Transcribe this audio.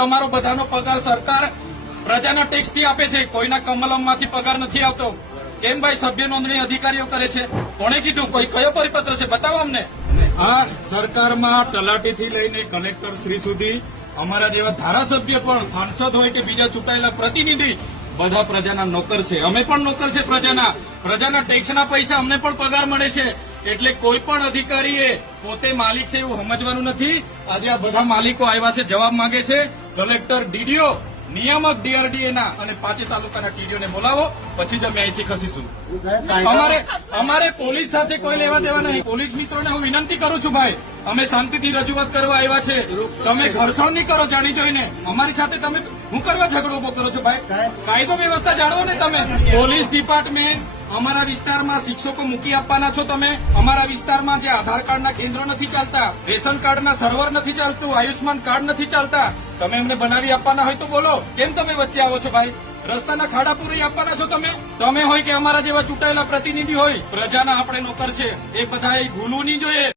તમારો બધાનો પગાર સરકાર પ્રજાના ટેક્સથી આપે છે, કોઈના કમલમમાંથી પગાર નથી આવતો. કેમ ભાઈ સભ્ય નોંધણી અધિકારીઓ કરે છે? કોણે કીધું? કોઈ કયો પરિપત્ર છે? બતાવો અમને. આ સરકારમાં તલાટીથી લઈને કલેક્ટર શ્રી સુધી અમારા જેવા ધારાસભ્ય પણ, સાંસદ હોય કે બીજા ચૂંટાયેલા પ્રતિનિધિ, બધા પ્રજાના નોકર છે. અમે પણ નોકર છે પ્રજાના ટેક્સના પૈસા અમને પણ પગાર મળે છે. એટલે કોઈ પણ અધિકારીએ પોતે માલિક છે એવું સમજવાનું નથી. આજે આ બધા માલિકો આવ્યા છે, જવાબ માંગે છે. કલેક્ટર, ડીડીઓ, નિયામક ડીઆરડીએ ના અને 5 તાલુકાના ટીડીઓને બોલાવો, પછી જ અમે અહીંથી ખસીશું. અમારે પોલીસ સાથે કોઈ લેવા દેવા નહીં. પોલીસ મિત્રોને હું વિનંતી કરું છું, ભાઈ અમે શાંતિથી રજૂઆત કરવા આવ્યા છે. તમે ઘર્ષણ નહીં કરો જાણી જોઈને. અમારી સાથે તમે હું કરવા ઝઘડો ઉભો કરો છો? ભાઈ કાયદો વ્યવસ્થા જાળવો ને તમે. પોલીસ ડિપાર્ટમેન્ટ અમારા વિસ્તારમાં શિક્ષકો મૂકી આપવાના છો તમે. અમારા વિસ્તારમાં જે આધાર કાર્ડના કેન્દ્રો નથી ચાલતા, રેશન કાર્ડના સર્વર નથી ચાલતું, આયુષ્માન કાર્ડ નથી ચાલતા, તમે અમને બનાવી આપવાના હોય તો બોલો. કેમ તમે વચ્ચે આવો છો? ભાઈ રસ્તાના ખાડા પૂરી આપવાના છો તમે હોય કે અમારા જેવા ચૂંટાયેલા પ્રતિનિધિ હોય. પ્રજાના આપણે નોકર છે, એ બધા ભૂલવું નહીં જોઈએ.